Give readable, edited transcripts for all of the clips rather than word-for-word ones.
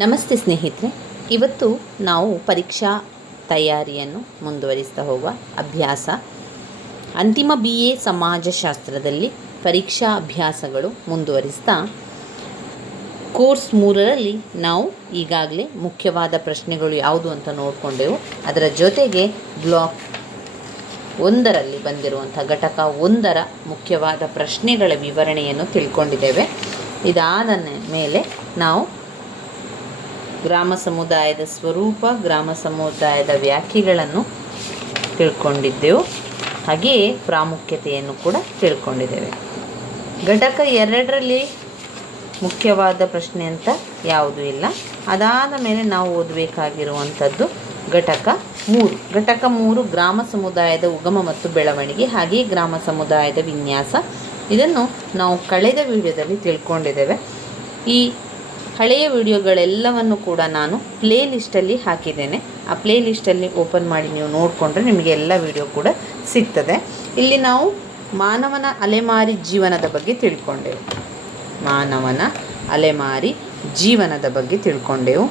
ನಮಸ್ತೆ ಸ್ನೇಹಿತರೆ, ಇವತ್ತು ನಾವು ಪರೀಕ್ಷಾ ತಯಾರಿಯನ್ನು ಮುಂದುವರಿಸ್ತಾ ಹೋಗುವ ಅಭ್ಯಾಸ ಅಂತಿಮ BA ಸಮಾಜಶಾಸ್ತ್ರದಲ್ಲಿ ಪರೀಕ್ಷಾ ಅಭ್ಯಾಸಗಳು ಮುಂದುವರಿಸ್ತಾ ಕೋರ್ಸ್ 3ರಲ್ಲಿ ನಾವು ಈಗಾಗಲೇ ಮುಖ್ಯವಾದ ಪ್ರಶ್ನೆಗಳು ಯಾವುದು ಅಂತ ನೋಡಿಕೊಂಡೆವು. ಅದರ ಜೊತೆಗೆ ಬ್ಲಾಕ್ 1ರಲ್ಲಿ ಬಂದಿರುವಂಥ ಘಟಕ 1ರ ಮುಖ್ಯವಾದ ಪ್ರಶ್ನೆಗಳ ವಿವರಣೆಯನ್ನು ತಿಳ್ಕೊಂಡಿದ್ದೇವೆ. ಇದಾದ ಮೇಲೆ ನಾವು ಗ್ರಾಮ ಸಮುದಾಯದ ಸ್ವರೂಪ, ಗ್ರಾಮ ಸಮುದಾಯದ ವ್ಯಾಖ್ಯೆಗಳನ್ನು ತಿಳ್ಕೊಂಡಿದ್ದೆವು. ಹಾಗೆಯೇ ಪ್ರಾಮುಖ್ಯತೆಯನ್ನು ಕೂಡ ತಿಳ್ಕೊಂಡಿದ್ದೇವೆ. ಘಟಕ 2ರಲ್ಲಿ ಮುಖ್ಯವಾದ ಪ್ರಶ್ನೆ ಅಂತ ಯಾವುದೂ ಇಲ್ಲ. ಅದಾದ ಮೇಲೆ ನಾವು ಓದಬೇಕಾಗಿರುವಂಥದ್ದು ಘಟಕ 3. ಘಟಕ 3 ಗ್ರಾಮ ಸಮುದಾಯದ ಉಗಮ ಮತ್ತು ಬೆಳವಣಿಗೆ, ಹಾಗೆಯೇ ಗ್ರಾಮ ಸಮುದಾಯದ ವಿನ್ಯಾಸ. ಇದನ್ನು ನಾವು ಕಳೆದ ವಿಡಿಯೋದಲ್ಲಿ ತಿಳ್ಕೊಂಡಿದ್ದೇವೆ. ಈ ಹಳೆಯ ವಿಡಿಯೋಗಳೆಲ್ಲವನ್ನು ಕೂಡ ನಾನು ಪ್ಲೇ ಲಿಸ್ಟಲ್ಲಿ ಹಾಕಿದ್ದೇನೆ. ಆ ಪ್ಲೇ ಲಿಸ್ಟಲ್ಲಿ ಓಪನ್ ಮಾಡಿ ನೀವು ನೋಡಿಕೊಂಡ್ರೆ ನಿಮಗೆ ಎಲ್ಲ ವಿಡಿಯೋ ಕೂಡ ಸಿಗ್ತದೆ. ಇಲ್ಲಿ ನಾವು ಮಾನವನ ಅಲೆಮಾರಿ ಜೀವನದ ಬಗ್ಗೆ ತಿಳ್ಕೊಂಡೆವು. ಮಾನವನ ಅಲೆಮಾರಿ ಜೀವನದ ಬಗ್ಗೆ ತಿಳ್ಕೊಂಡೆವು.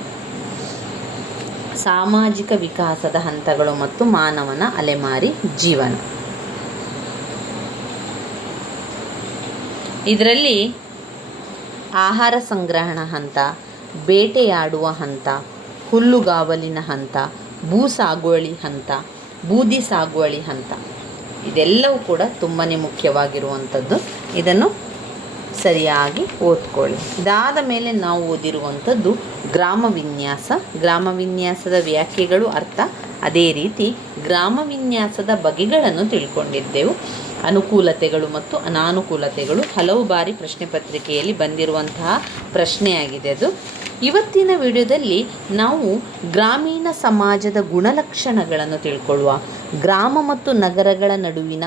ಸಾಮಾಜಿಕ ವಿಕಾಸದ ಹಂತಗಳು ಮತ್ತು ಮಾನವನ ಅಲೆಮಾರಿ ಜೀವನ. ಇದರಲ್ಲಿ ಆಹಾರ ಸಂಗ್ರಹಣ ಹಂತ, ಬೇಟೆಯಾಡುವ ಹಂತ, ಹುಲ್ಲುಗಾವಲಿನ ಹಂತ, ಭೂ ಸಾಗುವಳಿ ಹಂತ, ಬೂದಿ ಸಾಗುವಳಿ ಹಂತ, ಇದೆಲ್ಲವೂ ಕೂಡ ತುಂಬಾ ಮುಖ್ಯವಾಗಿರುವಂಥದ್ದು. ಇದನ್ನು ಸರಿಯಾಗಿ ಓದ್ಕೊಳ್ಳಿ. ಇದಾದ ಮೇಲೆ ನಾವು ಓದಿರುವಂಥದ್ದು ಗ್ರಾಮ ವಿನ್ಯಾಸ. ಗ್ರಾಮ ವಿನ್ಯಾಸದ ವ್ಯಾಖ್ಯೆಗಳು, ಅರ್ಥ, ಅದೇ ರೀತಿ ಗ್ರಾಮ ವಿನ್ಯಾಸದ ಬಗೆಗಳನ್ನು ತಿಳ್ಕೊಂಡಿದ್ದೆವು. ಅನುಕೂಲತೆಗಳು ಮತ್ತು ಅನಾನುಕೂಲತೆಗಳು ಹಲವು ಬಾರಿ ಪ್ರಶ್ನೆ ಪತ್ರಿಕೆಯಲ್ಲಿ ಬಂದಿರುವಂತಹ ಪ್ರಶ್ನೆಯಾಗಿದೆ ಅದು. ಇವತ್ತಿನ ವಿಡಿಯೋದಲ್ಲಿ ನಾವು ಗ್ರಾಮೀಣ ಸಮಾಜದ ಗುಣಲಕ್ಷಣಗಳನ್ನು ತಿಳ್ಕೊಳ್ಳುವ, ಗ್ರಾಮ ಮತ್ತು ನಗರಗಳ ನಡುವಿನ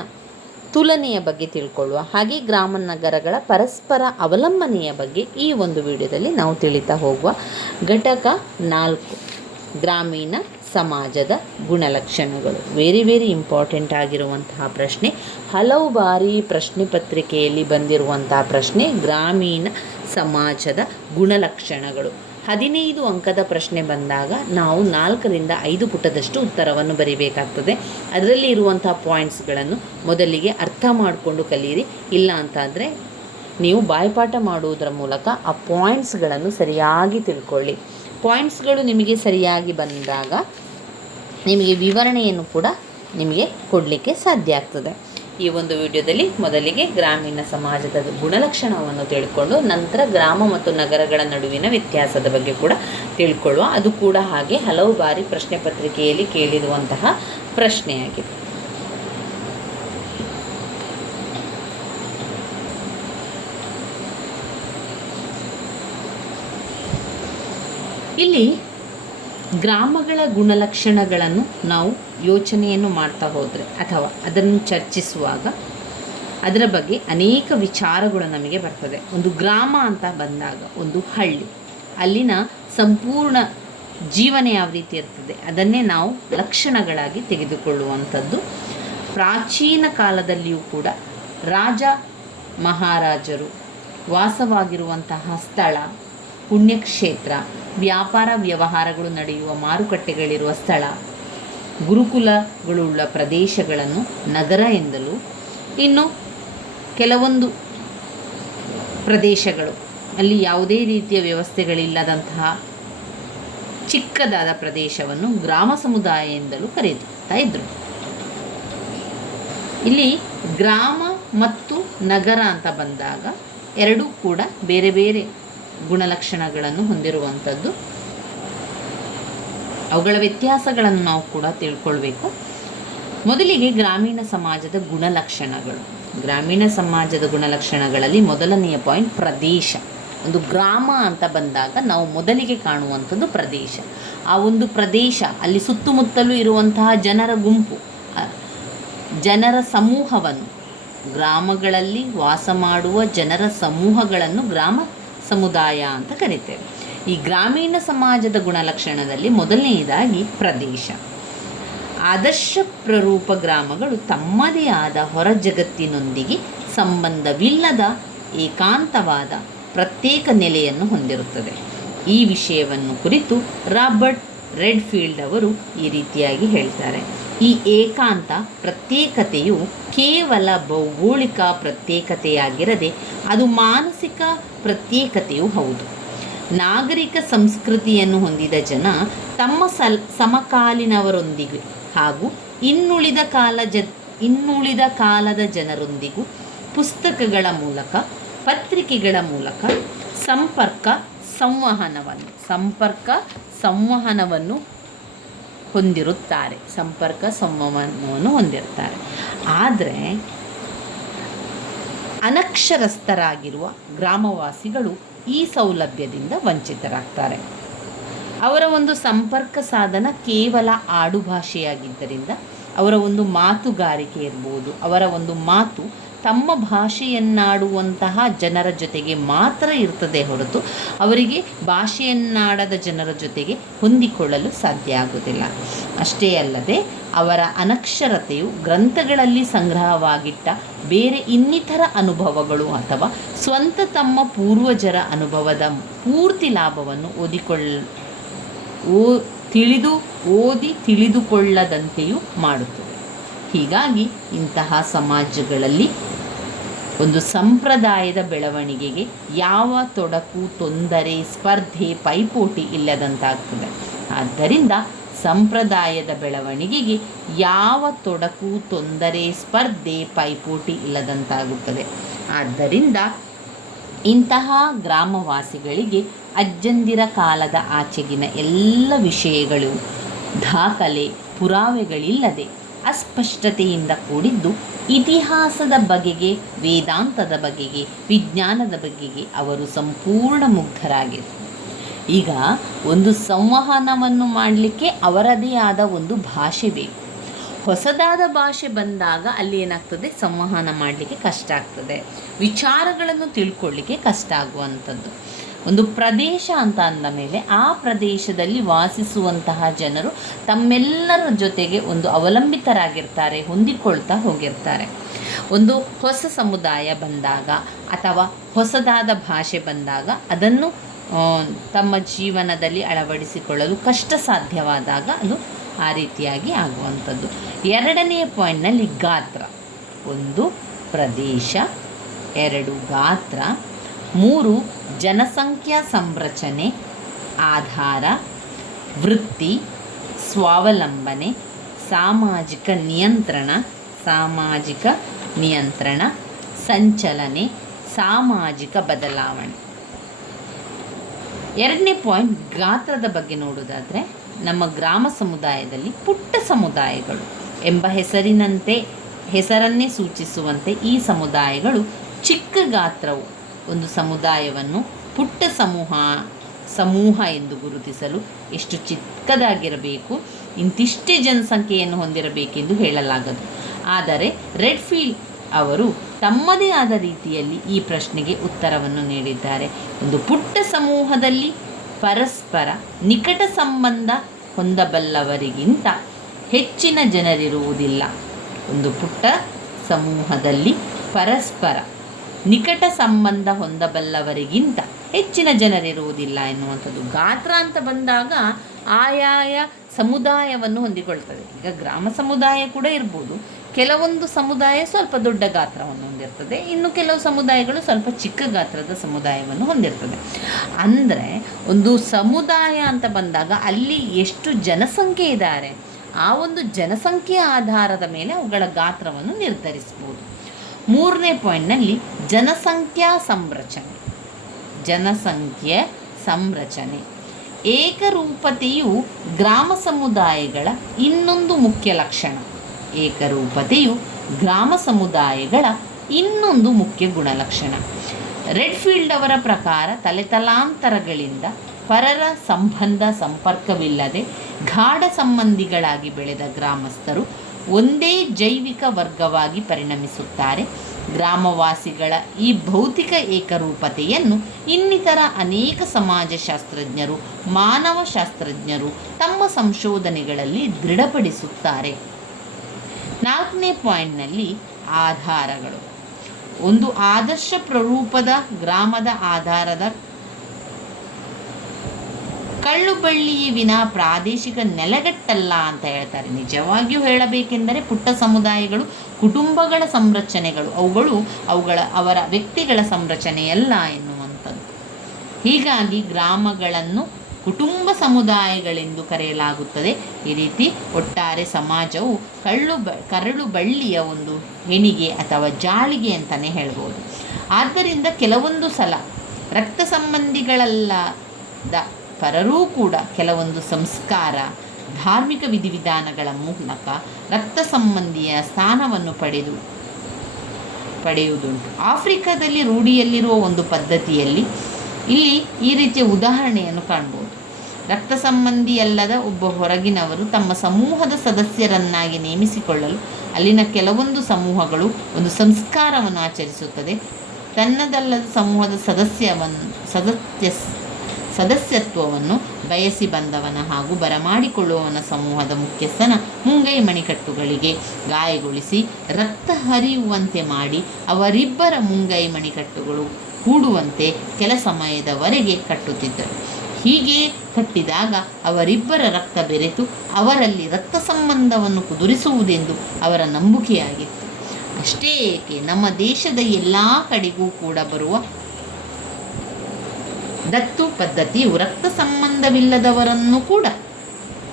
ತುಲನೆಯ ಬಗ್ಗೆ ತಿಳ್ಕೊಳ್ಳುವ, ಹಾಗೆ ಗ್ರಾಮ ನಗರಗಳ ಪರಸ್ಪರ ಅವಲಂಬನೆಯ ಬಗ್ಗೆ ಈ ಒಂದು ವಿಡಿಯೋದಲ್ಲಿ ನಾವು ತಿಳಿತಾ ಹೋಗುವ. ಘಟಕ 4 ಗ್ರಾಮೀಣ ಸಮಾಜದ ಗುಣಲಕ್ಷಣಗಳು. ವೆರಿ ಇಂಪಾರ್ಟೆಂಟ್ ಆಗಿರುವಂತಹ ಪ್ರಶ್ನೆ. ಹಲವು ಬಾರಿ ಪ್ರಶ್ನೆ ಪತ್ರಿಕೆಯಲ್ಲಿ ಬಂದಿರುವಂತಹ ಪ್ರಶ್ನೆ ಗ್ರಾಮೀಣ ಸಮಾಜದ ಗುಣಲಕ್ಷಣಗಳು. 15 ಅಂಕದ ಪ್ರಶ್ನೆ ಬಂದಾಗ ನಾವು 4ರಿಂದ 5 ಪುಟದಷ್ಟು ಉತ್ತರವನ್ನು ಬರೀಬೇಕಾಗ್ತದೆ. ಅದರಲ್ಲಿ ಇರುವಂತಹ ಪಾಯಿಂಟ್ಸ್ಗಳನ್ನು ಮೊದಲಿಗೆ ಅರ್ಥ ಮಾಡಿಕೊಂಡು ಕಲಿಯಿರಿ. ಇಲ್ಲ ಅಂತಾದರೆ ನೀವು ಬಾಯ್ಪಾಠ ಮಾಡುವುದರ ಮೂಲಕ ಆ ಪಾಯಿಂಟ್ಸ್ಗಳನ್ನು ಸರಿಯಾಗಿ ತಿಳ್ಕೊಳ್ಳಿ. ಪಾಯಿಂಟ್ಸ್ಗಳು ನಿಮಗೆ ಸರಿಯಾಗಿ ಬಂದಾಗ ನಿಮಗೆ ವಿವರಣೆಯನ್ನು ಕೂಡ ನಿಮಗೆ ಕೊಡಲಿಕ್ಕೆ ಸಾಧ್ಯ ಆಗ್ತದೆ. ಈ ಒಂದು ವಿಡಿಯೋದಲ್ಲಿ ಮೊದಲಿಗೆ ಗ್ರಾಮೀಣ ಸಮಾಜದ ಗುಣಲಕ್ಷಣವನ್ನು ತಿಳ್ಕೊಂಡು ನಂತರ ಗ್ರಾಮ ಮತ್ತು ನಗರಗಳ ನಡುವಿನ ವ್ಯತ್ಯಾಸದ ಬಗ್ಗೆ ಕೂಡ ತಿಳ್ಕೊಳ್ಳುವ. ಅದು ಕೂಡ ಹಾಗೆ ಹಲವು ಬಾರಿ ಪ್ರಶ್ನೆ ಪತ್ರಿಕೆಯಲ್ಲಿ ಕೇಳಿರುವಂತಹ ಪ್ರಶ್ನೆಯಾಗಿದೆ. ಇಲ್ಲಿ ಗ್ರಾಮಗಳ ಗುಣಲಕ್ಷಣಗಳನ್ನು ನಾವು ಯೋಚನೆಯನ್ನು ಮಾಡ್ತಾ ಹೋದರೆ ಅಥವಾ ಅದನ್ನು ಚರ್ಚಿಸುವಾಗ ಅದರ ಬಗ್ಗೆ ಅನೇಕ ವಿಚಾರಗಳು ನಮಗೆ ಬರ್ತದೆ. ಒಂದು ಗ್ರಾಮ ಅಂತ ಬಂದಾಗ ಒಂದು ಹಳ್ಳಿ, ಅಲ್ಲಿನ ಸಂಪೂರ್ಣ ಜೀವನ ಯಾವ ರೀತಿ ಇರ್ತದೆ ಅದನ್ನೇ ನಾವು ಲಕ್ಷಣಗಳಾಗಿ ತೆಗೆದುಕೊಳ್ಳುವಂಥದ್ದು. ಪ್ರಾಚೀನ ಕಾಲದಲ್ಲಿಯೂ ಕೂಡ ರಾಜ ಮಹಾರಾಜರು ವಾಸವಾಗಿರುವಂತಹ ಸ್ಥಳ, ಪುಣ್ಯಕ್ಷೇತ್ರ, ವ್ಯಾಪಾರ ವ್ಯವಹಾರಗಳು ನಡೆಯುವ ಮಾರುಕಟ್ಟೆಗಳಿರುವ ಸ್ಥಳ, ಗುರುಕುಲಗಳುಳ್ಳ ಪ್ರದೇಶಗಳನ್ನು ನಗರ ಎಂದಲೂ, ಇನ್ನು ಕೆಲವೊಂದು ಪ್ರದೇಶಗಳು ಅಲ್ಲಿ ಯಾವುದೇ ರೀತಿಯ ವ್ಯವಸ್ಥೆಗಳಿಲ್ಲದಂತಹ ಚಿಕ್ಕದಾದ ಪ್ರದೇಶವನ್ನು ಗ್ರಾಮ ಸಮುದಾಯ ಎಂದಲೂ ಕರೆಯುತ್ತಾ ಇದ್ದರು. ಇಲ್ಲಿ ಗ್ರಾಮ ಮತ್ತು ನಗರ ಅಂತ ಬಂದಾಗ ಎರಡೂ ಕೂಡ ಬೇರೆ ಬೇರೆ ಗುಣಲಕ್ಷಣಗಳನ್ನು ಹೊಂದಿರುವಂಥದ್ದು. ಅವುಗಳ ವ್ಯತ್ಯಾಸಗಳನ್ನು ನಾವು ಕೂಡ ತಿಳ್ಕೊಳ್ಬೇಕು. ಮೊದಲಿಗೆ ಗ್ರಾಮೀಣ ಸಮಾಜದ ಗುಣಲಕ್ಷಣಗಳು. ಗ್ರಾಮೀಣ ಸಮಾಜದ ಗುಣಲಕ್ಷಣಗಳಲ್ಲಿ ಮೊದಲನೆಯ ಪಾಯಿಂಟ್ ಪ್ರದೇಶ. ಒಂದು ಗ್ರಾಮ ಅಂತ ಬಂದಾಗ ನಾವು ಮೊದಲಿಗೆ ಕಾಣುವಂಥದ್ದು ಪ್ರದೇಶ. ಆ ಒಂದು ಪ್ರದೇಶ, ಅಲ್ಲಿ ಸುತ್ತಮುತ್ತಲೂ ಇರುವಂತಹ ಜನರ ಗುಂಪು, ಜನರ ಸಮೂಹವನ್ನು, ಗ್ರಾಮಗಳಲ್ಲಿ ವಾಸ ಮಾಡುವ ಜನರ ಸಮೂಹಗಳನ್ನು ಗ್ರಾಮ ಸಮುದಾಯ ಅಂತ ಕರೀತೇವೆ. ಈ ಗ್ರಾಮೀಣ ಸಮಾಜದ ಗುಣಲಕ್ಷಣದಲ್ಲಿ ಮೊದಲನೆಯದಾಗಿ ಪ್ರದೇಶ. ಆದರ್ಶ ಪ್ರರೂಪ ಗ್ರಾಮಗಳು ತಮ್ಮದೇ ಆದ ಹೊರ ಜಗತ್ತಿನೊಂದಿಗೆ ಸಂಬಂಧವಿಲ್ಲದ ಏಕಾಂತವಾದ ಪ್ರತ್ಯೇಕ ನೆಲೆಯನ್ನು ಹೊಂದಿರುತ್ತದೆ. ಈ ವಿಷಯವನ್ನು ಕುರಿತು ರಾಬರ್ಟ್ ರೆಡ್ಫೀಲ್ಡ್ ಅವರು ಈ ರೀತಿಯಾಗಿ ಹೇಳ್ತಾರೆ: ಈ ಏಕಾಂತ ಪ್ರತ್ಯೇಕತೆಯು ಕೇವಲ ಭೌಗೋಳಿಕ ಪ್ರತ್ಯೇಕತೆಯಾಗಿರದೆ ಅದು ಮಾನಸಿಕ ಪ್ರತ್ಯೇಕತೆಯೂ ಹೌದು. ನಾಗರಿಕ ಸಂಸ್ಕೃತಿಯನ್ನು ಹೊಂದಿದ ಜನ ತಮ್ಮ ಸಮಕಾಲೀನವರೊಂದಿಗೆ ಹಾಗೂ ಇನ್ನುಳಿದ ಕಾಲದ ಜನರೊಂದಿಗೂ ಪುಸ್ತಕಗಳ ಮೂಲಕ, ಪತ್ರಿಕೆಗಳ ಮೂಲಕ ಸಂಪರ್ಕ ಸಂವಹನವನ್ನು ಹೊಂದಿರ್ತಾರೆ. ಆದರೆ ಅನಕ್ಷರಸ್ಥರಾಗಿರುವ ಗ್ರಾಮವಾಸಿಗಳು ಈ ಸೌಲಭ್ಯದಿಂದ ವಂಚಿತರಾಗ್ತಾರೆ. ಅವರ ಒಂದು ಸಂಪರ್ಕ ಸಾಧನ ಕೇವಲ ಆಡುಭಾಷೆಯಾಗಿದ್ದರಿಂದ ಅವರ ಒಂದು ಮಾತುಗಾರಿಕೆ ಇರ್ಬೋದು, ಅವರ ಒಂದು ಮಾತು ತಮ್ಮ ಭಾಷೆಯನ್ನಾಡುವಂತಹ ಜನರ ಜೊತೆಗೆ ಮಾತ್ರ ಇರ್ತದೆ ಹೊರತು ಅವರಿಗೆ ಭಾಷೆಯನ್ನಾಡದ ಜನರ ಜೊತೆಗೆ ಹೊಂದಿಕೊಳ್ಳಲು ಸಾಧ್ಯ ಆಗುವುದಿಲ್ಲ. ಅಷ್ಟೇ ಅಲ್ಲದೆ ಅವರ ಅನಕ್ಷರತೆಯು ಗ್ರಂಥಗಳಲ್ಲಿ ಸಂಗ್ರಹವಾಗಿಟ್ಟ ಬೇರೆ ಇನ್ನಿತರ ಅನುಭವಗಳು ಅಥವಾ ಸ್ವಂತ ತಮ್ಮ ಪೂರ್ವಜರ ಅನುಭವದ ಪೂರ್ತಿ ಲಾಭವನ್ನು ತಿಳಿದುಕೊಳ್ಳದಂತೆಯೂ ಮಾಡುತ್ತದೆ. ಹೀಗಾಗಿ ಇಂತಹ ಸಮಾಜಗಳಲ್ಲಿ ಒಂದು ಸಂಪ್ರದಾಯದ ಬೆಳವಣಿಗೆಗೆ ಯಾವ ತೊಡಕು, ತೊಂದರೆ, ಸ್ಪರ್ಧೆ, ಪೈಪೋಟಿ ಇಲ್ಲದಂತಾಗ್ತದೆ. ಆದ್ದರಿಂದ ಸಂಪ್ರದಾಯದ ಬೆಳವಣಿಗೆಗೆ ಯಾವ ತೊಡಕು, ತೊಂದರೆ, ಸ್ಪರ್ಧೆ, ಪೈಪೋಟಿ ಇಲ್ಲದಂತಾಗುತ್ತದೆ. ಆದ್ದರಿಂದ ಇಂತಹ ಗ್ರಾಮವಾಸಿಗಳಿಗೆ ಅಜ್ಜಂದಿರ ಕಾಲದ ಆಚೆಗಿನ ಎಲ್ಲ ವಿಷಯಗಳು ದಾಖಲೆ, ಪುರಾವೆಗಳಿಲ್ಲದೆ ಅಸ್ಪಷ್ಟತೆಯಿಂದ ಕೂಡಿದ್ದು, ಇತಿಹಾಸದ ಬಗೆಗೆ, ವೇದಾಂತದ ಬಗೆಗೆ, ವಿಜ್ಞಾನದ ಬಗೆಗೆ ಅವರು ಸಂಪೂರ್ಣ ಮುಗ್ಧರಾಗಿದ್ದಾರೆ. ಈಗ ಒಂದು ಸಂವಹನವನ್ನು ಮಾಡಲಿಕ್ಕೆ ಅವರದೇ ಆದ ಒಂದು ಭಾಷೆ ಬೇಕು. ಹೊಸದಾದ ಭಾಷೆ ಬಂದಾಗ ಅಲ್ಲಿ ಏನಾಗ್ತದೆ, ಸಂವಹನ ಮಾಡಲಿಕ್ಕೆ ಕಷ್ಟ ಆಗ್ತದೆ, ವಿಚಾರಗಳನ್ನು ತಿಳ್ಕೊಳ್ಳಿಕ್ಕೆ ಕಷ್ಟ ಆಗುವಂಥದ್ದು. ಒಂದು ಪ್ರದೇಶ ಅಂತ ಅಂದ ಮೇಲೆ ಆ ಪ್ರದೇಶದಲ್ಲಿ ವಾಸಿಸುವಂತಹ ಜನರು ತಮ್ಮೆಲ್ಲರ ಜೊತೆಗೆ ಒಂದು ಅವಲಂಬಿತರಾಗಿರ್ತಾರೆ, ಹೊಂದಿಕೊಳ್ತಾ ಹೋಗಿರ್ತಾರೆ. ಒಂದು ಹೊಸ ಸಮುದಾಯ ಬಂದಾಗ ಅಥವಾ ಹೊಸದಾದ ಭಾಷೆ ಬಂದಾಗ ಅದನ್ನು ತಮ್ಮ ಜೀವನದಲ್ಲಿ ಅಳವಡಿಸಿಕೊಳ್ಳಲು ಕಷ್ಟ ಸಾಧ್ಯವಾದಾಗ ಅದು ಆ ರೀತಿಯಾಗಿ ಆಗುವಂಥದ್ದು. ಎರಡನೆಯ ಪಾಯಿಂಟ್ನಲ್ಲಿ ಗಾತ್ರ. 1 ಪ್ರದೇಶ, 2 ಗಾತ್ರ, 3 ಜನಸಂಖ್ಯಾ ಸಂರಚನೆ, ಆಧಾರ, ವೃತ್ತಿ, ಸ್ವಾವಲಂಬನೆ, ಸಾಮಾಜಿಕ ನಿಯಂತ್ರಣ, ಸಂಚಲನೆ, ಸಾಮಾಜಿಕ ಬದಲಾವಣೆ. ಎರಡನೇ ಪಾಯಿಂಟ್ ಗಾತ್ರದ ಬಗ್ಗೆ ನೋಡೋದಾದರೆ, ನಮ್ಮ ಗ್ರಾಮ ಸಮುದಾಯದಲ್ಲಿ ಪುಟ್ಟ ಸಮುದಾಯಗಳು ಎಂಬ ಹೆಸರನ್ನೇ ಸೂಚಿಸುವಂತೆ ಈ ಸಮುದಾಯಗಳು ಚಿಕ್ಕ ಗಾತ್ರವು ಒಂದು ಸಮುದಾಯವನ್ನು ಪುಟ್ಟ ಸಮೂಹ ಎಂದು ಗುರುತಿಸಲು ಎಷ್ಟು ಚಿಕ್ಕದಾಗಿರಬೇಕು, ಇಂತಿಷ್ಟೇ ಜನಸಂಖ್ಯೆಯನ್ನು ಹೊಂದಿರಬೇಕೆಂದು ಹೇಳಲಾಗದು. ಆದರೆ ರೆಡ್ಫೀಲ್ಡ್ ಅವರು ತಮ್ಮದೇ ಆದ ರೀತಿಯಲ್ಲಿ ಈ ಪ್ರಶ್ನೆಗೆ ಉತ್ತರವನ್ನು ನೀಡಿದ್ದಾರೆ. ಒಂದು ಪುಟ್ಟ ಸಮೂಹದಲ್ಲಿ ಪರಸ್ಪರ ನಿಕಟ ಸಂಬಂಧ ಹೊಂದಬಲ್ಲವರಿಗಿಂತ ಹೆಚ್ಚಿನ ಜನರಿರುವುದಿಲ್ಲ. ಒಂದು ಪುಟ್ಟ ಸಮೂಹದಲ್ಲಿ ಪರಸ್ಪರ ನಿಕಟ ಸಂಬಂಧ ಹೊಂದಬಲ್ಲವರಿಗಿಂತ ಹೆಚ್ಚಿನ ಜನರಿರುವುದಿಲ್ಲ ಎನ್ನುವಂಥದ್ದು. ಗಾತ್ರ ಅಂತ ಬಂದಾಗ ಆಯಾಯ ಸಮುದಾಯವನ್ನು ಹೊಂದಿಕೊಳ್ತದೆ. ಈಗ ಗ್ರಾಮ ಸಮುದಾಯ ಕೂಡ ಇರ್ಬೋದು, ಕೆಲವೊಂದು ಸಮುದಾಯ ಸ್ವಲ್ಪ ದೊಡ್ಡ ಗಾತ್ರವನ್ನು ಹೊಂದಿರ್ತದೆ, ಇನ್ನು ಕೆಲವು ಸಮುದಾಯಗಳು ಸ್ವಲ್ಪ ಚಿಕ್ಕ ಗಾತ್ರದ ಸಮುದಾಯವನ್ನು ಹೊಂದಿರ್ತದೆ. ಅಂದರೆ ಒಂದು ಸಮುದಾಯ ಅಂತ ಬಂದಾಗ ಅಲ್ಲಿ ಎಷ್ಟು ಜನಸಂಖ್ಯೆ ಇದ್ದಾರೆ, ಆ ಒಂದು ಜನಸಂಖ್ಯೆಯ ಆಧಾರದ ಮೇಲೆ ಅವುಗಳ ಗಾತ್ರವನ್ನು ನಿರ್ಧರಿಸ್ಬೋದು. 3ನೇ ಪಾಯಿಂಟ್ನಲ್ಲಿ ಜನಸಂಖ್ಯೆ ಸಂರಚನೆ. ಏಕರೂಪತೆಯು ಗ್ರಾಮ ಸಮುದಾಯಗಳ ಇನ್ನೊಂದು ಮುಖ್ಯ ಲಕ್ಷಣ. ಗುಣಲಕ್ಷಣ. ರೆಡ್ಫೀಲ್ಡ್ ಅವರ ಪ್ರಕಾರ ತಲೆತಲಾಂತರಗಳಿಂದ ಪರರ ಸಂಪರ್ಕವಿಲ್ಲದೆ ಗಾಢ ಸಂಬಂಧಿಗಳಾಗಿ ಬೆಳೆದ ಗ್ರಾಮಸ್ಥರು ಒಂದೇ ಜೈವಿಕ ವರ್ಗವಾಗಿ ಪರಿಣಮಿಸುತ್ತಾರೆ. ಗ್ರಾಮವಾಸಿಗಳ ಈ ಭೌತಿಕ ಏಕರೂಪತೆಯನ್ನು ಇನ್ನಿತರ ಅನೇಕ ಸಮಾಜಶಾಸ್ತ್ರಜ್ಞರು, ಮಾನವಶಾಸ್ತ್ರಜ್ಞರು ತಮ್ಮ ಸಂಶೋಧನೆಗಳಲ್ಲಿ ದೃಢಪಡಿಸುತ್ತಾರೆ. 4ನೇ ಪಾಯಿಂಟ್ನಲ್ಲಿ ಆಧಾರಗಳು. ಒಂದು ಆದರ್ಶ ಪ್ರರೂಪದ ಗ್ರಾಮದ ಕಳ್ಳು ಬಳ್ಳಿಯೇ ವಿನಃ ಪ್ರಾದೇಶಿಕ ನೆಲೆಗಟ್ಟಲ್ಲ ಅಂತ ಹೇಳ್ತಾರೆ. ನಿಜವಾಗಿಯೂ ಹೇಳಬೇಕೆಂದರೆ ಪುಟ್ಟ ಸಮುದಾಯಗಳು ಕುಟುಂಬಗಳ ಸಂರಚನೆಗಳು, ಅವರ ವ್ಯಕ್ತಿಗಳ ಸಂರಚನೆಯಲ್ಲ ಎನ್ನುವಂಥದ್ದು. ಹೀಗಾಗಿ ಗ್ರಾಮಗಳನ್ನು ಕುಟುಂಬ ಸಮುದಾಯಗಳೆಂದು ಕರೆಯಲಾಗುತ್ತದೆ. ಈ ರೀತಿ ಒಟ್ಟಾರೆ ಸಮಾಜವು ಕರಳು ಬಳ್ಳಿಯ ಒಂದು ಹೆಣಿಗೆ ಅಥವಾ ಜಾಳಿಗೆ ಅಂತಲೇ ಹೇಳ್ಬೋದು. ಆದ್ದರಿಂದ ಕೆಲವೊಂದು ಸಲ ರಕ್ತ ಸಂಬಂಧಿಗಳಲ್ಲದ ಪರರೂ ಕೂಡ ಕೆಲವೊಂದು ಸಂಸ್ಕಾರ, ಧಾರ್ಮಿಕ ವಿಧಿವಿಧಾನಗಳ ಮೂಲಕ ರಕ್ತ ಸಂಬಂಧಿಯ ಸ್ಥಾನವನ್ನು ಪಡೆಯುವುದುಂಟು. ಆಫ್ರಿಕಾದಲ್ಲಿ ರೂಢಿಯಲ್ಲಿರುವ ಒಂದು ಪದ್ಧತಿಯಲ್ಲಿ ಇಲ್ಲಿ ಈ ರೀತಿಯ ಉದಾಹರಣೆಯನ್ನು ಕಾಣ್ಬೋದು. ರಕ್ತ ಸಂಬಂಧಿಯಲ್ಲದ ಒಬ್ಬ ಹೊರಗಿನವರು ತಮ್ಮ ಸಮೂಹದ ಸದಸ್ಯರನ್ನಾಗಿ ನೇಮಿಸಿಕೊಳ್ಳಲು ಅಲ್ಲಿನ ಕೆಲವೊಂದು ಸಮೂಹಗಳು ಒಂದು ಸಂಸ್ಕಾರವನ್ನು ಆಚರಿಸುತ್ತದೆ. ತನ್ನದಲ್ಲದ ಸಮೂಹದ ಸದಸ್ಯತ್ವವನ್ನು ಬಯಸಿ ಬಂದವನ ಹಾಗೂ ಬರಮಾಡಿಕೊಳ್ಳುವವನ ಸಮೂಹದ ಮುಖ್ಯಸ್ಥನ ಮುಂಗೈ ಮಣಿಕಟ್ಟುಗಳಿಗೆ ಗಾಯಗೊಳಿಸಿ ರಕ್ತ ಹರಿಯುವಂತೆ ಮಾಡಿ ಅವರಿಬ್ಬರ ಮುಂಗೈ ಮಣಿಕಟ್ಟುಗಳು ಕೂಡುವಂತೆ ಕೆಲ ಸಮಯದವರೆಗೆ ಕಟ್ಟುತ್ತಿದ್ದರು. ಹೀಗೆ ಕಟ್ಟಿದಾಗ ಅವರಿಬ್ಬರ ರಕ್ತ ಬೆರೆತು ಅವರಲ್ಲಿ ರಕ್ತ ಸಂಬಂಧವನ್ನು ಕುದುರಿಸುವುದೆಂದು ಅವರ ನಂಬಿಕೆಯಾಗಿತ್ತು. ಅಷ್ಟೇ ಏಕೆ, ನಮ್ಮ ದೇಶದ ಎಲ್ಲ ಕಡೆಗೂ ಕೂಡ ಬರುವ ದತ್ತು ಪದ್ಧತಿಯು ರಕ್ತ ಸಂಬಂಧವಿಲ್ಲದವರನ್ನು ಕೂಡ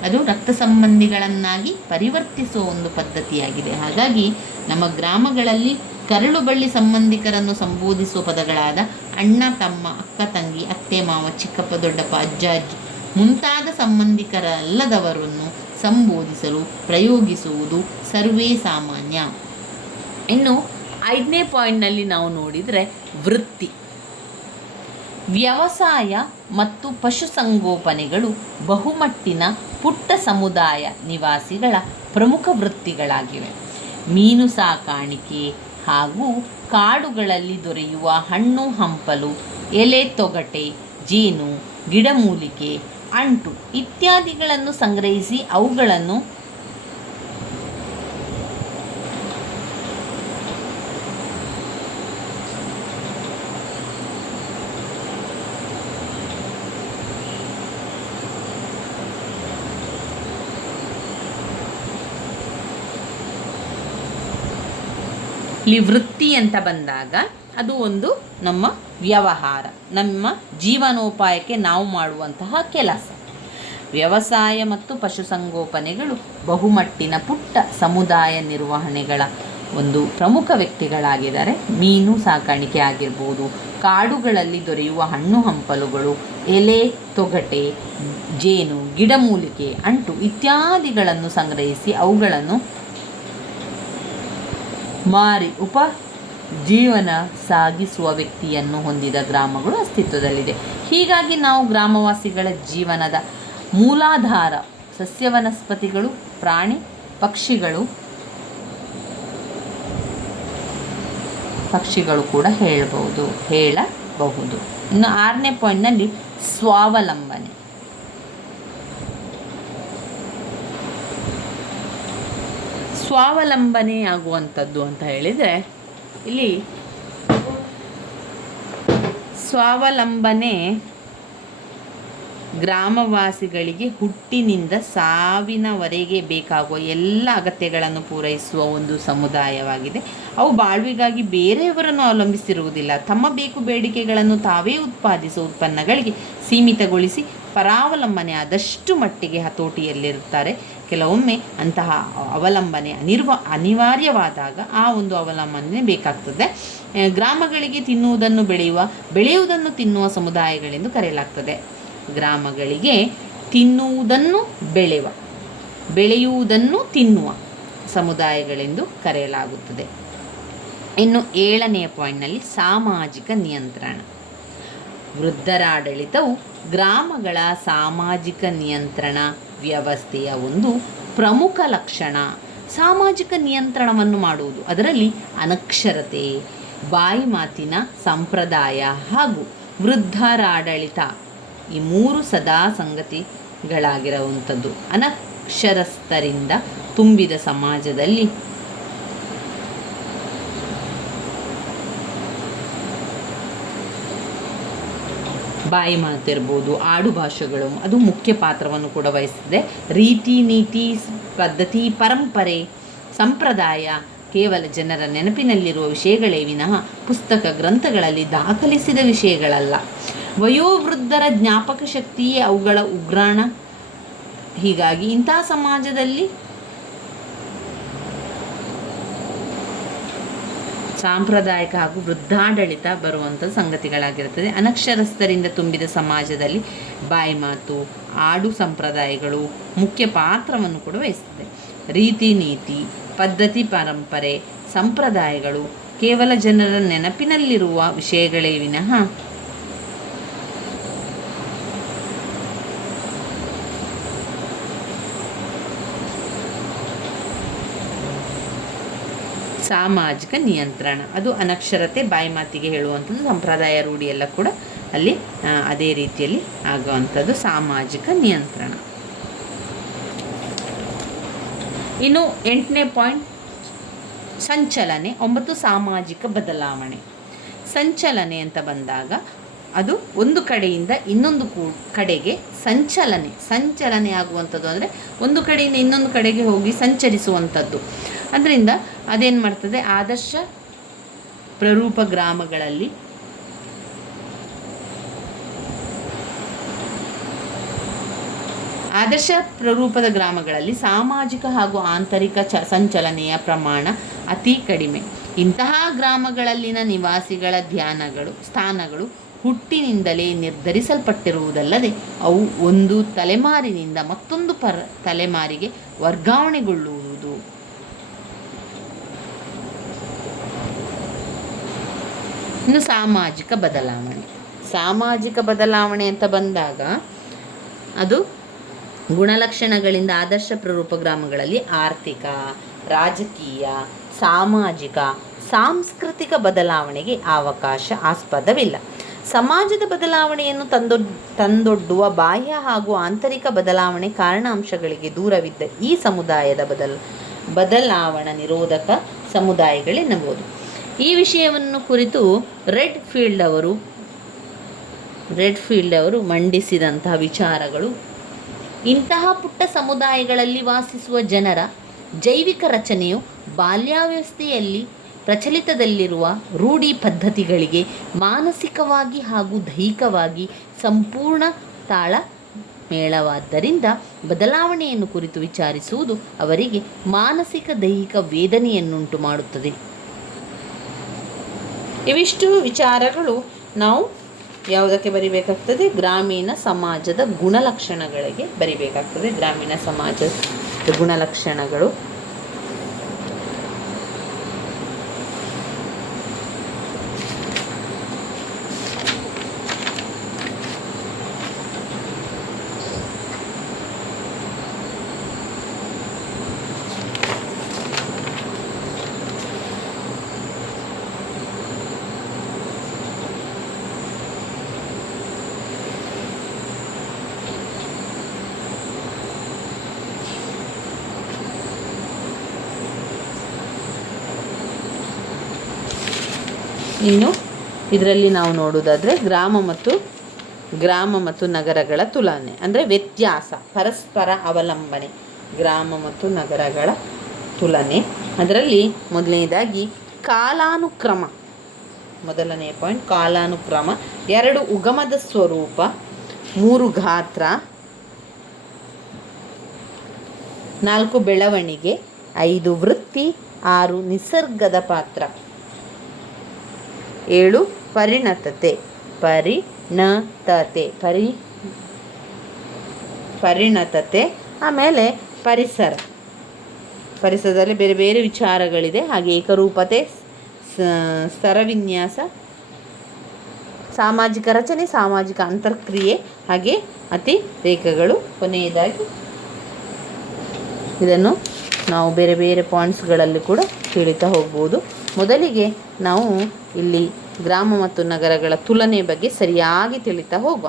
ಅದು ರಕ್ತ ಸಂಬಂಧಿಗಳನ್ನಾಗಿ ಪರಿವರ್ತಿಸುವ ಒಂದು ಪದ್ಧತಿಯಾಗಿದೆ. ಹಾಗಾಗಿ ನಮ್ಮ ಗ್ರಾಮಗಳಲ್ಲಿ ಕರಳು ಬಳ್ಳಿ ಸಂಬಂಧಿಕರನ್ನು ಸಂಬೋಧಿಸುವ ಪದಗಳಾದ ಅಣ್ಣ, ತಮ್ಮ, ಅಕ್ಕ, ತಂಗಿ, ಅತ್ತೆ, ಮಾವ, ಚಿಕ್ಕಪ್ಪ, ದೊಡ್ಡಪ್ಪ, ಅಜ್ಜ, ಅಜ್ಜಿ ಮುಂತಾದ ಸಂಬಂಧಿಕರಲ್ಲದವರನ್ನು ಸಂಬೋಧಿಸಲು ಪ್ರಯೋಗಿಸುವುದು ಸರ್ವೇ ಸಾಮಾನ್ಯ. ಇನ್ನು 5ನೇ ಪಾಯಿಂಟ್ನಲ್ಲಿ ನಾವು ನೋಡಿದರೆ ವೃತ್ತಿ. ವ್ಯವಸಾಯ ಮತ್ತು ಪಶುಸಂಗೋಪನೆಗಳು ಬಹುಮಟ್ಟಿನ ಪುಟ್ಟ ಸಮುದಾಯ ನಿವಾಸಿಗಳ ಪ್ರಮುಖ ವೃತ್ತಿಗಳಾಗಿವೆ. ಮೀನು ಸಾಕಾಣಿಕೆ ಹಾಗೂ ಕಾಡುಗಳಲ್ಲಿ ದೊರೆಯುವ ಹಣ್ಣು ಹಂಪಲು, ಎಲೆ ತೊಗಟೆ, ಜೇನು, ಗಿಡಮೂಲಿಕೆ, ಅಂಟು ಇತ್ಯಾದಿಗಳನ್ನು ಸಂಗ್ರಹಿಸಿ ಅವುಗಳನ್ನು ಇಲ್ಲಿ ವೃತ್ತಿ ಅಂತ ಬಂದಾಗ ಅದು ಒಂದು ನಮ್ಮ ವ್ಯವಹಾರ, ನಮ್ಮ ಜೀವನೋಪಾಯಕ್ಕೆ ನಾವು ಮಾಡುವಂತಹ ಕೆಲಸ. ವ್ಯವಸಾಯ ಮತ್ತು ಪಶುಸಂಗೋಪನೆಗಳು ಬಹುಮಟ್ಟಿನ ಪುಟ್ಟ ಸಮುದಾಯ ನಿರ್ವಹಣೆಗಳ ಒಂದು ಪ್ರಮುಖ ವ್ಯಕ್ತಿಗಳಾಗಿದ್ದಾರೆ. ಮೀನು ಸಾಕಾಣಿಕೆ ಆಗಿರ್ಬೋದು, ಕಾಡುಗಳಲ್ಲಿ ದೊರೆಯುವ ಹಣ್ಣು ಹಂಪಲುಗಳು, ಎಲೆ ತೊಗಟೆ, ಜೇನು, ಗಿಡಮೂಲಿಕೆ, ಅಂಟು ಇತ್ಯಾದಿಗಳನ್ನು ಸಂಗ್ರಹಿಸಿ ಅವುಗಳನ್ನು ಮಾರಿ ಜೀವನ ಸಾಗಿಸುವ ವ್ಯಕ್ತಿಯನ್ನು ಹೊಂದಿದ ಗ್ರಾಮಗಳು ಅಸ್ತಿತ್ವದಲ್ಲಿದೆ. ಹೀಗಾಗಿ ನಾವು ಗ್ರಾಮವಾಸಿಗಳ ಜೀವನದ ಮೂಲಾಧಾರ ಸಸ್ಯ ವನಸ್ಪತಿಗಳು, ಪ್ರಾಣಿ ಪಕ್ಷಿಗಳು ಕೂಡ ಹೇಳಬಹುದು. ಇನ್ನು 6ನೇ ಪಾಯಿಂಟ್ನಲ್ಲಿ ಸ್ವಾವಲಂಬನೆ. ಸ್ವಾವಲಂಬನೆಯಾಗುವಂಥದ್ದು ಅಂತ ಹೇಳಿದರೆ ಇಲ್ಲಿ ಸ್ವಾವಲಂಬನೆ ಗ್ರಾಮವಾಸಿಗಳಿಗೆ ಹುಟ್ಟಿನಿಂದ ಸಾವಿನವರೆಗೆ ಬೇಕಾಗುವ ಎಲ್ಲ ಅಗತ್ಯಗಳನ್ನು ಪೂರೈಸುವ ಒಂದು ಸಮುದಾಯವಾಗಿದೆ. ಅವು ಬಾಳ್ವಿಗಾಗಿ ಬೇರೆಯವರನ್ನು ಅವಲಂಬಿಸಿರುವುದಿಲ್ಲ. ತಮ್ಮ ಬೇಡಿಕೆಗಳನ್ನು ತಾವೇ ಉತ್ಪಾದಿಸುವ ಉತ್ಪನ್ನಗಳಿಗೆ ಸೀಮಿತಗೊಳಿಸಿ ಪರಾವಲಂಬನೆ ಆದಷ್ಟು ಮಟ್ಟಿಗೆ ಹತೋಟಿಯಲ್ಲಿರುತ್ತಾರೆ. ಕೆಲವೊಮ್ಮೆ ಅಂತಹ ಅವಲಂಬನೆ ಅನಿವಾರ್ಯವಾದಾಗ ಆ ಒಂದು ಅವಲಂಬನೆ ಬೇಕಾಗ್ತದೆ. ಗ್ರಾಮಗಳಿಗೆ ಬೆಳೆಯುವುದನ್ನು ತಿನ್ನುವ ಸಮುದಾಯಗಳೆಂದು ಕರೆಯಲಾಗ್ತದೆ. ಗ್ರಾಮಗಳಿಗೆ ಬೆಳೆಯುವುದನ್ನು ತಿನ್ನುವ ಸಮುದಾಯಗಳೆಂದು ಕರೆಯಲಾಗುತ್ತದೆ. ಇನ್ನು 7ನೇ ಪಾಯಿಂಟ್ನಲ್ಲಿ ಸಾಮಾಜಿಕ ನಿಯಂತ್ರಣ. ವೃದ್ಧರಾಡಳಿತವು ಗ್ರಾಮಗಳ ಸಾಮಾಜಿಕ ನಿಯಂತ್ರಣ ವ್ಯವಸ್ಥೆಯ ಒಂದು ಪ್ರಮುಖ ಲಕ್ಷಣ. ಸಾಮಾಜಿಕ ನಿಯಂತ್ರಣವನ್ನು ಮಾಡುವುದು, ಅದರಲ್ಲಿ ಅನಕ್ಷರತೆ, ಬಾಯಿ ಮಾತಿನ ಸಂಪ್ರದಾಯ ಹಾಗೂ ವೃದ್ಧರಾಡಳಿತ ಈ 3 ಸದಾ ಸಂಗತಿಗಳಾಗಿರುವಂಥದ್ದು. ಅನಕ್ಷರಸ್ಥರಿಂದ ತುಂಬಿದ ಸಮಾಜದಲ್ಲಿ ಬಾಯಿ ಮಾತಿರ್ಬೋದು, ಆಡು ಭಾಷೆಗಳು ಅದು ಮುಖ್ಯ ಪಾತ್ರವನ್ನು ಕೂಡ ವಹಿಸ್ತದೆ. ರೀತಿ ನೀತಿ ಪದ್ಧತಿ ಪರಂಪರೆ ಸಂಪ್ರದಾಯ ಕೇವಲ ಜನರ ನೆನಪಿನಲ್ಲಿರುವ ವಿಷಯಗಳೇ ವಿನಃ ಪುಸ್ತಕ ಗ್ರಂಥಗಳಲ್ಲಿ ದಾಖಲಿಸಿದ ವಿಷಯಗಳಲ್ಲ. ವಯೋವೃದ್ಧರ ಜ್ಞಾಪಕ ಶಕ್ತಿಯೇ ಅವುಗಳ ಉಗ್ರಾಣ. ಹೀಗಾಗಿ ಇಂತಹ ಸಮಾಜದಲ್ಲಿ ಸಾಂಪ್ರದಾಯಿಕ ಹಾಗೂ ವೃದ್ಧಾಡಳಿತ ಬರುವಂಥ ಸಂಗತಿಗಳಾಗಿರುತ್ತದೆ. ಅನಕ್ಷರಸ್ಥರಿಂದ ತುಂಬಿದ ಸಮಾಜದಲ್ಲಿ ಬಾಯಿ ಮಾತು, ಆಡು ಸಂಪ್ರದಾಯಗಳು ಮುಖ್ಯ ಪಾತ್ರವನ್ನು ಕೂಡ ವಹಿಸ್ತದೆ. ರೀತಿ ನೀತಿ ಪದ್ಧತಿ ಪರಂಪರೆ ಸಂಪ್ರದಾಯಗಳು ಕೇವಲ ಜನರ ನೆನಪಿನಲ್ಲಿರುವ ವಿಷಯಗಳೇ ವಿನಃ ಸಾಮಾಜಿಕ ನಿಯಂತ್ರಣ. ಅದು ಅನಕ್ಷರತೆ, ಬಾಯಿ ಮಾತಿಗೆ ಹೇಳುವಂಥದ್ದು, ಸಂಪ್ರದಾಯ ರೂಢಿ ಎಲ್ಲ ಕೂಡ ಅಲ್ಲಿ ಅದೇ ರೀತಿಯಲ್ಲಿ ಆಗುವಂಥದ್ದು ಸಾಮಾಜಿಕ ನಿಯಂತ್ರಣ. ಇನ್ನು 8ನೇ ಪಾಯಿಂಟ್ ಸಂಚಲನೆ. 9 ಸಾಮಾಜಿಕ ಬದಲಾವಣೆ. ಸಂಚಲನೆ ಅಂತ ಬಂದಾಗ ಅದು ಒಂದು ಕಡೆಯಿಂದ ಇನ್ನೊಂದು ಕಡೆಗೆ ಸಂಚಲನೆ ಆಗುವಂಥದ್ದು. ಅಂದರೆ ಒಂದು ಕಡೆಯಿಂದ ಇನ್ನೊಂದು ಕಡೆಗೆ ಹೋಗಿ ಸಂಚರಿಸುವಂಥದ್ದು. ಅದರಿಂದ ಅದೇನು ಮಾಡ್ತದೆ, ಆದರ್ಶ ಪ್ರರೂಪ ಗ್ರಾಮಗಳಲ್ಲಿ ಸಾಮಾಜಿಕ ಹಾಗೂ ಆಂತರಿಕ ಸಂಚಲನೆಯ ಪ್ರಮಾಣ ಅತಿ ಕಡಿಮೆ. ಇಂತಹ ಗ್ರಾಮಗಳಲ್ಲಿನ ನಿವಾಸಿಗಳ ಸ್ಥಾನಗಳು ಹುಟ್ಟಿನಿಂದಲೇ ನಿರ್ಧರಿಸಲ್ಪಟ್ಟಿರುವುದಲ್ಲದೆ ಅವು ಒಂದು ತಲೆಮಾರಿನಿಂದ ಮತ್ತೊಂದು ತಲೆಮಾರಿಗೆ ವರ್ಗಾವಣೆಗೊಳ್ಳುವುದು. ಇನ್ನು ಸಾಮಾಜಿಕ ಬದಲಾವಣೆ ಅಂತ ಬಂದಾಗ ಅದು ಗುಣಲಕ್ಷಣಗಳಿಂದ ಆದರ್ಶ ಪ್ರರೂಪ ಗ್ರಾಮಗಳಲ್ಲಿ ಆರ್ಥಿಕ, ರಾಜಕೀಯ, ಸಾಮಾಜಿಕ, ಸಾಂಸ್ಕೃತಿಕ ಬದಲಾವಣೆಗೆ ಆಸ್ಪದವಿಲ್ಲ. ಸಮಾಜದ ಬದಲಾವಣೆಯನ್ನು ತಂದೊಡ್ಡುವ ಬಾಹ್ಯ ಹಾಗೂ ಆಂತರಿಕ ಬದಲಾವಣೆ ಕಾರಣಾಂಶಗಳಿಗೆ ದೂರವಿದ್ದ ಈ ಸಮುದಾಯದ ಬದಲಾವಣಾ ನಿರೋಧಕ ಸಮುದಾಯಗಳೆನ್ನಬಹುದು. ಈ ವಿಷಯವನ್ನು ಕುರಿತು ರೆಡ್ ಫೀಲ್ಡ್ ಅವರು ಮಂಡಿಸಿದಂತಹ ವಿಚಾರಗಳು ಇಂತಹ ಪುಟ್ಟ ಸಮುದಾಯಗಳಲ್ಲಿ ವಾಸಿಸುವ ಜನರ ಜೈವಿಕ ರಚನೆಯು ಬಾಲ್ಯಾವಸ್ಥೆಯಲ್ಲಿ ಪ್ರಚಲಿತದಲ್ಲಿರುವ ರೂಢಿ ಪದ್ಧತಿಗಳಿಗೆ ಮಾನಸಿಕವಾಗಿ ಹಾಗೂ ದೈಹಿಕವಾಗಿ ಸಂಪೂರ್ಣ ತಾಳ ಮೇಳವಾದ್ದರಿಂದ ಬದಲಾವಣೆಯನ್ನು ಕುರಿತು ವಿಚಾರಿಸುವುದು ಅವರಿಗೆ ಮಾನಸಿಕ ದೈಹಿಕ ವೇದನೆಯನ್ನುಂಟು ಮಾಡುತ್ತದೆ. ಇವಿಷ್ಟು ವಿಚಾರಗಳು ನಾವು ಯಾವುದಕ್ಕೆ ಬರಿಬೇಕಾಗ್ತದೆ, ಗ್ರಾಮೀಣ ಸಮಾಜದ ಗುಣಲಕ್ಷಣಗಳಿಗೆ ಬರಿಬೇಕಾಗ್ತದೆ. ಗ್ರಾಮೀಣ ಸಮಾಜದ ಗುಣಲಕ್ಷಣಗಳು. ಇನ್ನು ಇದರಲ್ಲಿ ನಾವು ನೋಡೋದಾದರೆ ಗ್ರಾಮ ಮತ್ತು ನಗರಗಳ ತುಲನೆ, ಅಂದರೆ ವ್ಯತ್ಯಾಸ, ಪರಸ್ಪರ ಅವಲಂಬನೆ, ಗ್ರಾಮ ಮತ್ತು ನಗರಗಳ ತುಲನೆ. ಅದರಲ್ಲಿ ಮೊದಲನೇದಾಗಿ ಕಾಲಾನುಕ್ರಮ. ಮೊದಲನೇ ಪಾಯಿಂಟ್ ಕಾಲಾನುಕ್ರಮ. 2 ಉಗಮದ ಸ್ವರೂಪ, 3 ಗಾತ್ರ, 4 ಬೆಳವಣಿಗೆ, 5 ವೃತ್ತಿ, 6 ನಿಸರ್ಗದ ಪಾತ್ರ, 7 ಪರಿಣತತೆ. ಆಮೇಲೆ ಪರಿಸರದಲ್ಲಿ ಬೇರೆ ಬೇರೆ ವಿಚಾರಗಳಿದೆ. ಹಾಗೆ ಏಕರೂಪತೆ, ಸ್ತರವಿನ್ಯಾಸ, ಸಾಮಾಜಿಕ ರಚನೆ, ಸಾಮಾಜಿಕ ಅಂತರ್ಕ್ರಿಯೆ, ಹಾಗೆ ಅತಿರೇಕಗಳು. ಕೊನೆಯದಾಗಿ ಇದನ್ನು ನಾವು ಬೇರೆ ಬೇರೆ ಪಾಯಿಂಟ್ಸ್ಗಳಲ್ಲಿ ಕೂಡ ತಿಳಿತಾ ಹೋಗ್ಬೋದು. ಮೊದಲಿಗೆ ನಾವು ಇಲ್ಲಿ ಗ್ರಾಮ ಮತ್ತು ನಗರಗಳ ತುಲನೆ ಬಗ್ಗೆ ಸರಿಯಾಗಿ ತಿಳಿತಾ ಹೋಗುವ.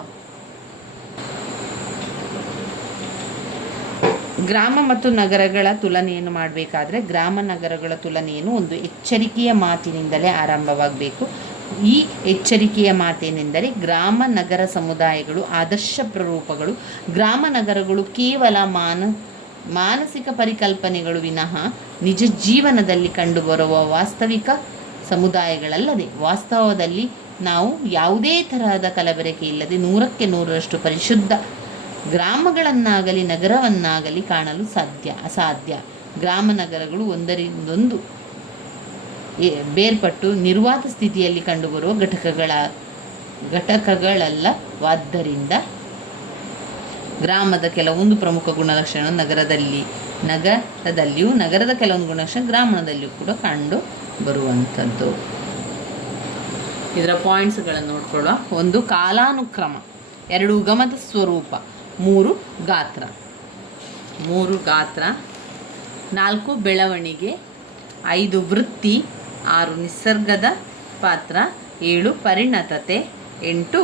ಗ್ರಾಮ ಮತ್ತು ನಗರಗಳ ತುಲನೆಯನ್ನು ಮಾಡಬೇಕಾದ್ರೆ ಗ್ರಾಮ ನಗರಗಳ ತುಲನೆಯನ್ನು ಒಂದು ಎಚ್ಚರಿಕೆಯ ಮಾತಿನಿಂದಲೇ ಆರಂಭವಾಗಬೇಕು. ಈ ಎಚ್ಚರಿಕೆಯ ಮಾತೇನೆಂದರೆ ಗ್ರಾಮ ನಗರ ಸಮುದಾಯಗಳು ಆದರ್ಶ ಪ್ರರೂಪಗಳು. ಗ್ರಾಮ ನಗರಗಳು ಕೇವಲ ಮಾನಸಿಕ ಪರಿಕಲ್ಪನೆಗಳು ವಿನಃ ನಿಜ ಜೀವನದಲ್ಲಿ ಕಂಡುಬರುವ ವಾಸ್ತವಿಕ ಸಮುದಾಯಗಳಲ್ಲದೆ ವಾಸ್ತವದಲ್ಲಿ ನಾವು ಯಾವುದೇ ತರಹದ ಕಲಬೆರಕೆ ಇಲ್ಲದೆ 100% ಪರಿಶುದ್ಧ ಗ್ರಾಮಗಳನ್ನಾಗಲಿ ನಗರವನ್ನಾಗಲಿ ಕಾಣಲು ಅಸಾಧ್ಯ. ಗ್ರಾಮ ನಗರಗಳು ಒಂದರಿಂದೊಂದು ಬೇರ್ಪಟ್ಟು ನಿರ್ವಾತ ಸ್ಥಿತಿಯಲ್ಲಿ ಕಂಡುಬರುವ ಘಟಕಗಳಲ್ಲವಾದ್ದರಿಂದ ಗ್ರಾಮದ ಕೆಲವೊಂದು ಪ್ರಮುಖ ಗುಣಲಕ್ಷಣ ನಗರದಲ್ಲಿಯೂ ನಗರದ ಕೆಲವೊಂದು ಗುಣಲಕ್ಷಣ ಗ್ರಾಮದಲ್ಲಿಯೂ ಕೂಡ ಕಂಡು ಬರುವಂಥದ್ದು. ಇದರ ಪಾಯಿಂಟ್ಸ್ಗಳನ್ನು ನೋಡ್ಕೊಳ್ಳುವ. 1 ಕಾಲಾನುಕ್ರಮ, 2 ಉಗಮದ ಸ್ವರೂಪ, 3 ಗಾತ್ರ, 4 ಬೆಳವಣಿಗೆ, 5 ವೃತ್ತಿ, 6 ನಿಸರ್ಗದ ಪಾತ್ರ, 7 ಪರಿಣತತೆ, 8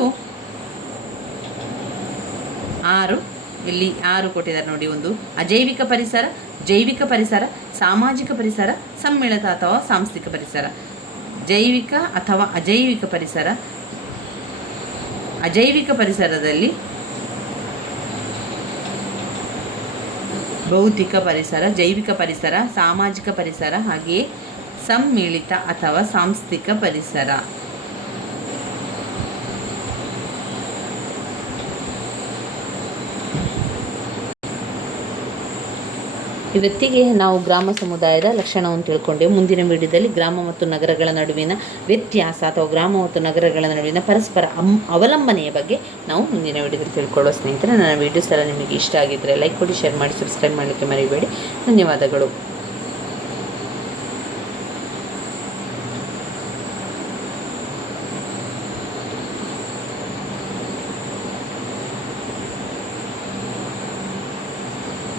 ಇಲ್ಲಿ 6 ಕೊಟ್ಟಿದ್ದಾರೆ ನೋಡಿ. 1 ಅಜೈವಿಕ ಪರಿಸರ, ಜೈವಿಕ ಪರಿಸರ, ಸಾಮಾಜಿಕ ಪರಿಸರ, ಸಮ್ಮಿಳಿತ ಅಥವಾ ಸಾಂಸ್ಥಿಕ ಪರಿಸರ. ಜೈವಿಕ ಅಥವಾ ಅಜೈವಿಕ ಪರಿಸರ. ಅಜೈವಿಕ ಪರಿಸರದಲ್ಲಿ ಭೌತಿಕ ಪರಿಸರ, ಜೈವಿಕ ಪರಿಸರ, ಸಾಮಾಜಿಕ ಪರಿಸರ, ಹಾಗೆಯೇ ಸಮ್ಮಿಳಿತ ಅಥವಾ ಸಾಂಸ್ಥಿಕ ಪರಿಸರ. ಇವತ್ತಿಗೆ ನಾವು ಗ್ರಾಮ ಸಮುದಾಯದ ಲಕ್ಷಣವನ್ನು ತಿಳ್ಕೊಂಡೆವು. ಮುಂದಿನ ವಿಡಿಯೋದಲ್ಲಿ ಗ್ರಾಮ ಮತ್ತು ನಗರಗಳ ನಡುವಿನ ವ್ಯತ್ಯಾಸ ಅಥವಾ ಗ್ರಾಮ ಮತ್ತು ನಗರಗಳ ನಡುವಿನ ಪರಸ್ಪರ ಅವಲಂಬನೆಯ ಬಗ್ಗೆ ನಾವು ಮುಂದಿನ ವಿಡಿಯೋದಲ್ಲಿ ತಿಳ್ಕೊಳ್ಳೋ ಸ್ನೇಹಿತರೆ. ನನ್ನ ವಿಡಿಯೋಸ್ ಎಲ್ಲ ನಿಮಗೆ ಇಷ್ಟ ಆಗಿದ್ದರೆ ಲೈಕ್ ಕೊಡಿ, ಶೇರ್ ಮಾಡಿ, ಸಬ್ಸ್ಕ್ರೈಬ್ ಮಾಡಲಿಕ್ಕೆ ಮರಿಬೇಡಿ. ಧನ್ಯವಾದಗಳು.